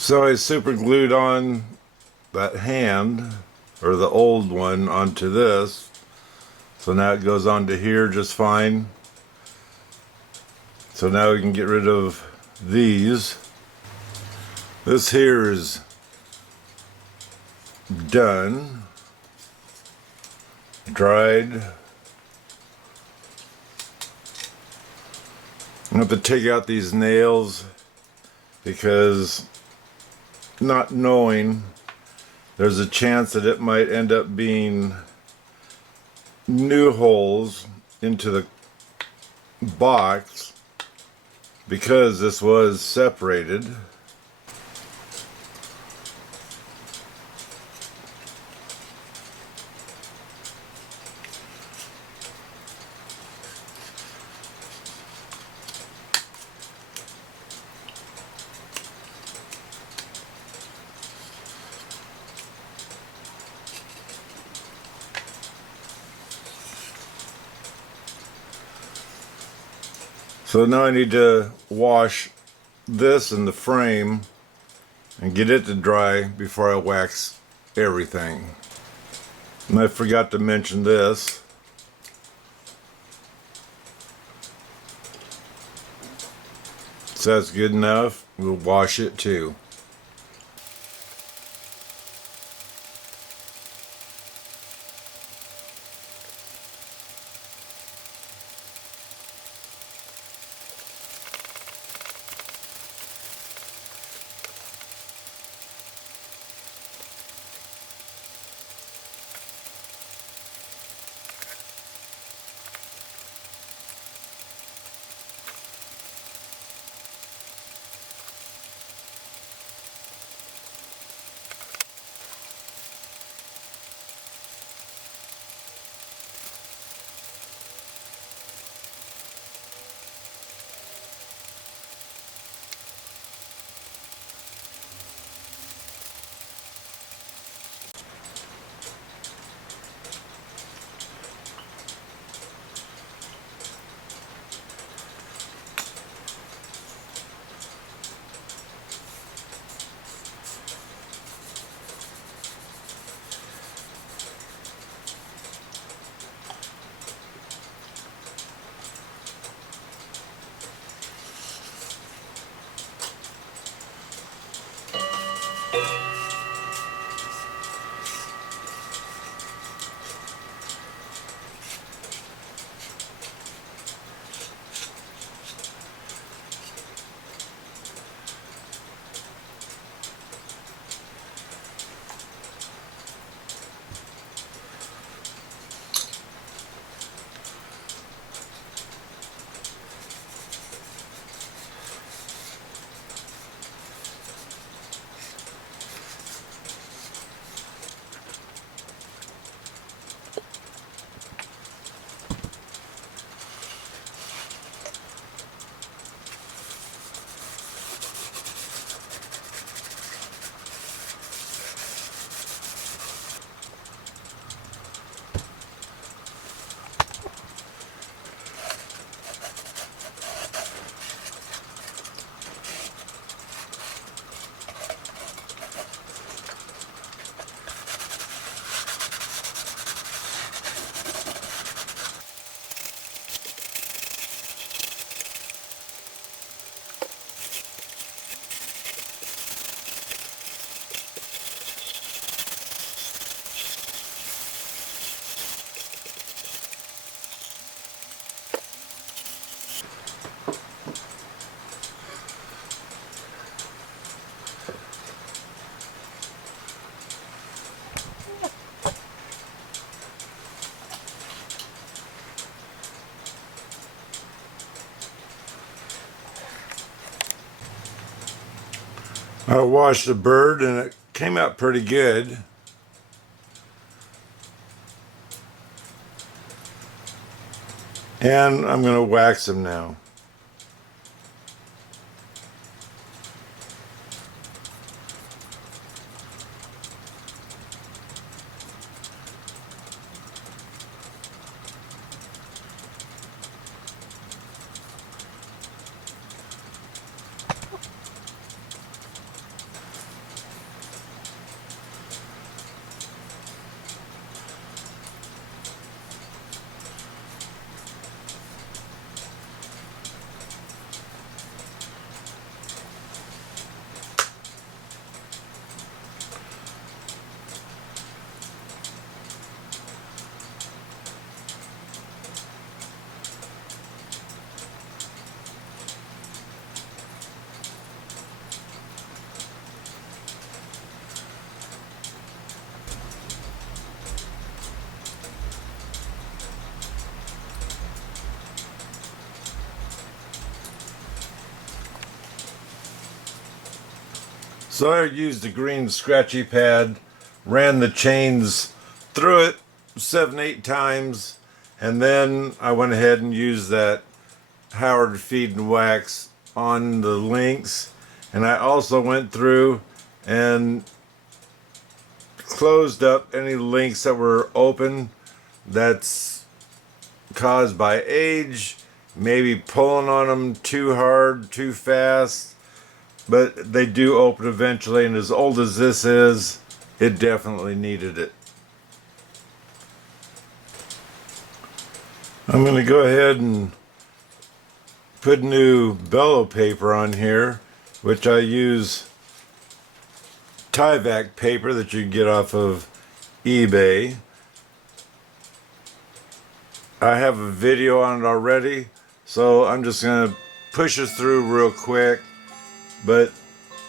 So I super glued on that hand, or the old one, onto this. So now it goes onto here just fine. So now we can get rid of these. This here is done, dried. I have to take out these nails because, not knowing, there's a chance that it might end up being new holes into the box because this was separated. So now I need to wash this in the frame and get it to dry before I wax everything. And I forgot to mention this. So that's good enough. We'll wash it too. I washed the bird and it came out pretty good. And I'm going to wax him now. So I used a green scratchy pad, ran the chains through it 7-8 times, and then I went ahead and used that Howard feed and wax on the links, and I also went through and closed up any links that were open that's caused by age, maybe pulling on them too hard, too fast, but they do open eventually, and as old as this is, it definitely needed it. I'm going to go ahead and put new bellow paper on here, which I use Tyvek paper that you can get off of eBay. I have a video on it already, so I'm just going to push us through real quick. But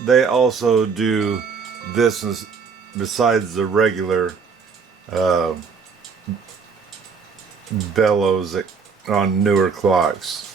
they also do this besides the regular bellows on newer clocks.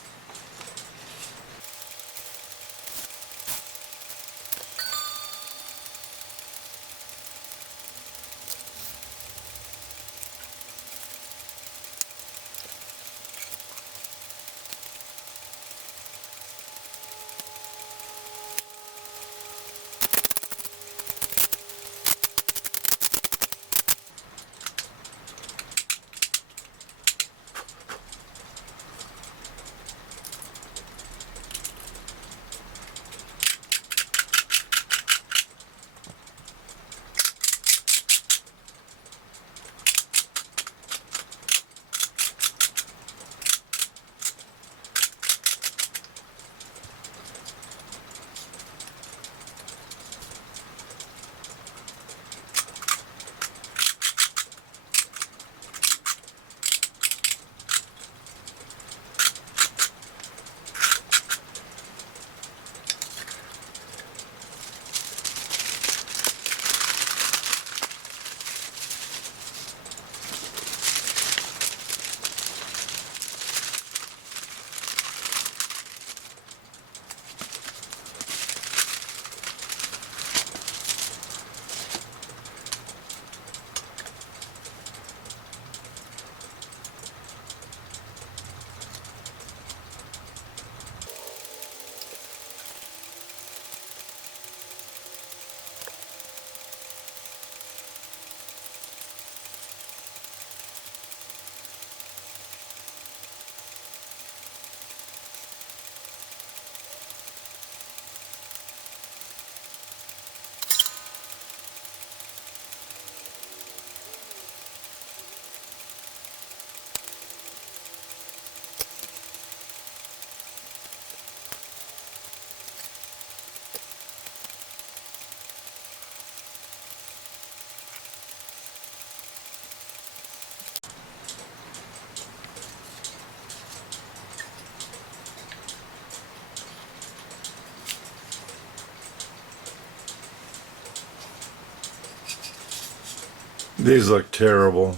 These look terrible.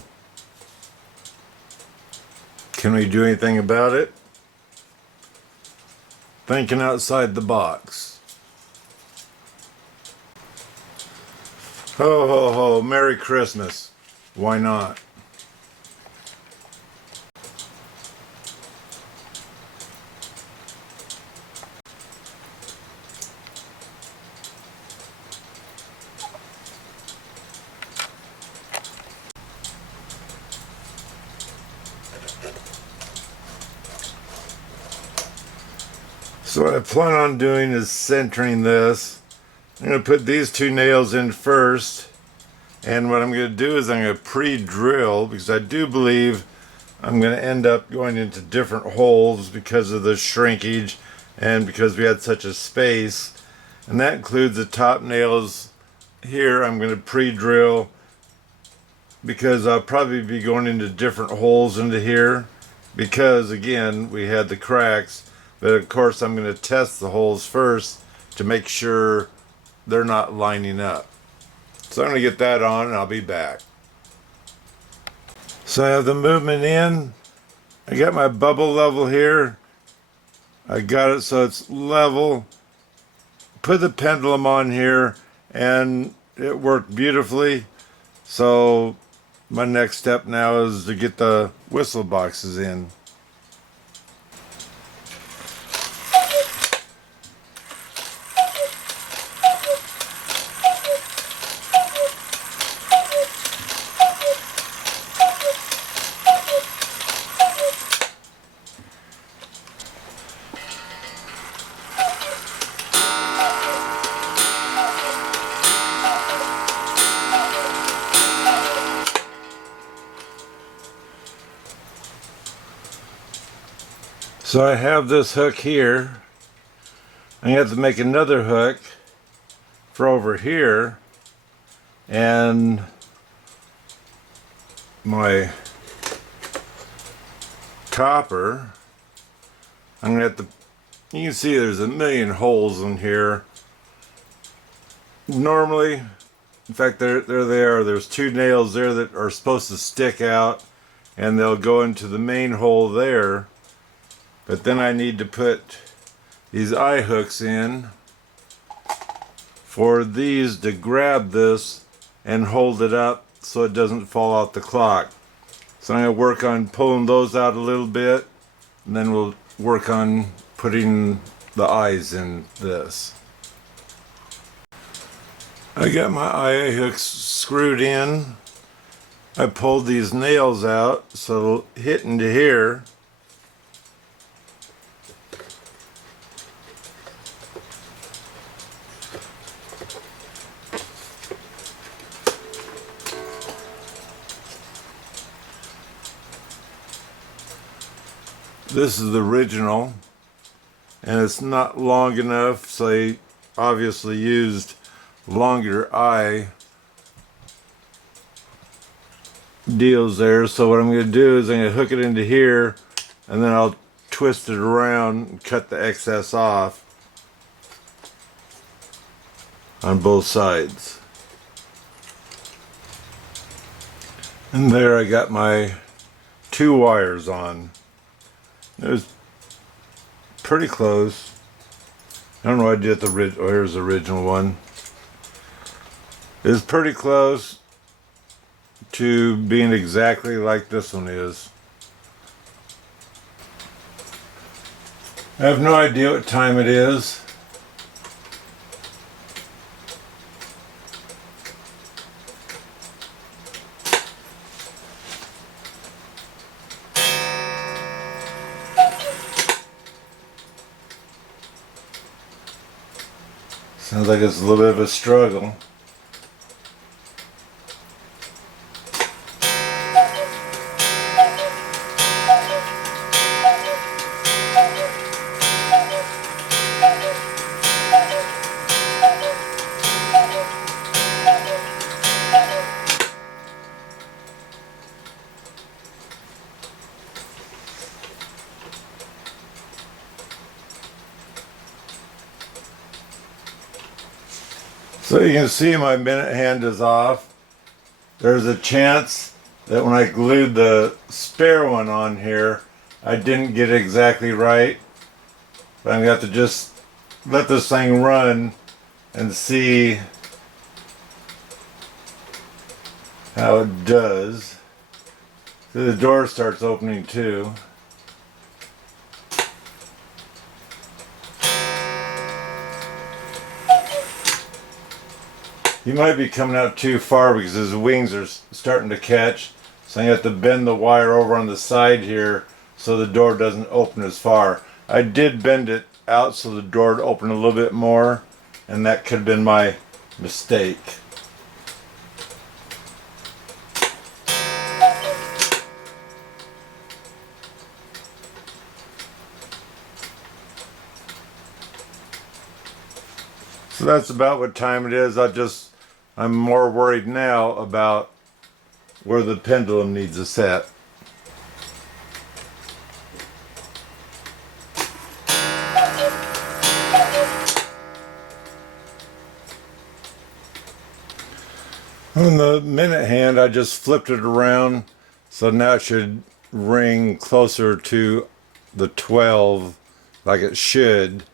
Can we do anything about it? Thinking outside the box. Ho ho ho, Merry Christmas. Why not? So what I plan on doing is centering this. I'm going to put these two nails in first, and what I'm going to do is I'm going to pre-drill, because I do believe I'm going to end up going into different holes because of the shrinkage and because we had such a space, and that includes the top nails here. I'm going to pre-drill because I'll probably be going into different holes into here because again we had the cracks. But of course I'm going to test the holes first to make sure they're not lining up. So I'm going to get that on and I'll be back. So I have the movement in. I got my bubble level here. I got it so it's level. Put the pendulum on here and it worked beautifully. So my next step now is to get the whistle boxes in. So I have this hook here. I have to make another hook for over here, and my copper, I'm gonna have to, you can see there's a million holes in here. Normally, in fact, there they are. There's two nails there that are supposed to stick out, and they'll go into the main hole there. But then I need to put these eye hooks in for these to grab this and hold it up so it doesn't fall out the clock. So I'm going to work on pulling those out a little bit, and then we'll work on putting the eyes in this. I got my eye hooks screwed in. I pulled these nails out so it'll hit into here. This is the original, and it's not long enough, so I obviously used longer eye deals there. So what I'm going to do is I'm going to hook it into here, and then I'll twist it around and cut the excess off on both sides. And there I got my two wires on. It was pretty close. I don't know what I did the original. Oh, here's the original one. It's pretty close to being exactly like this one is. I have no idea what time it is. Sounds like it's a little bit of a struggle. So you can see my minute hand is off. There's a chance that when I glued the spare one on here, I didn't get it exactly right. But I'm going to have to just let this thing run and see how it does. So the door starts opening too. He might be coming out too far because his wings are starting to catch. So I have to bend the wire over on the side here so the door doesn't open as far. I did bend it out so the door would open a little bit more, and that could have been my mistake. So that's about what time it is. I'm more worried now about where the pendulum needs a set. On the minute hand, I just flipped it around, so now it should ring closer to the 12 like it should.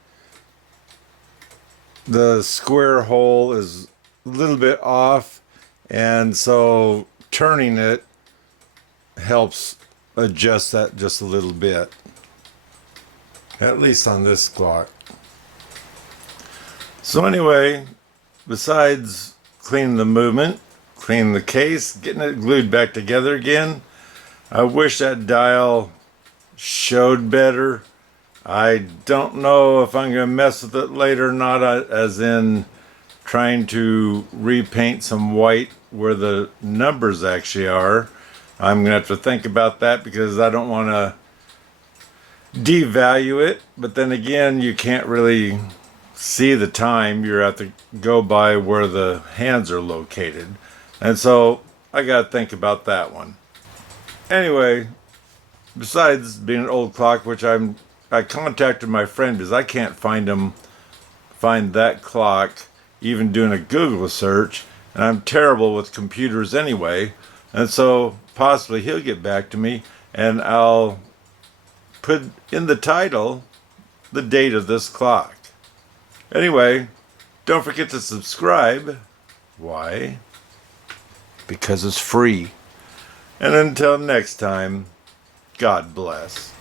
The square hole is a little bit off, and so turning it helps adjust that just a little bit, at least on this clock. So anyway, besides cleaning the movement, cleaning the case, getting it glued back together again, I wish that dial showed better. I don't know if I'm going to mess with it later or not, as in trying to repaint some white where the numbers actually are. I'm going to have to think about that because I don't want to devalue it. But then again, you can't really see the time. You have to go by where the hands are located. And so I got to think about that one. Anyway, besides being an old clock, which I contacted my friend because I can't find that clock even doing a Google search, and I'm terrible with computers anyway, and so possibly he'll get back to me and I'll put in the title the date of this clock. Anyway, don't forget to subscribe. Why? Because it's free. And until next time, God bless.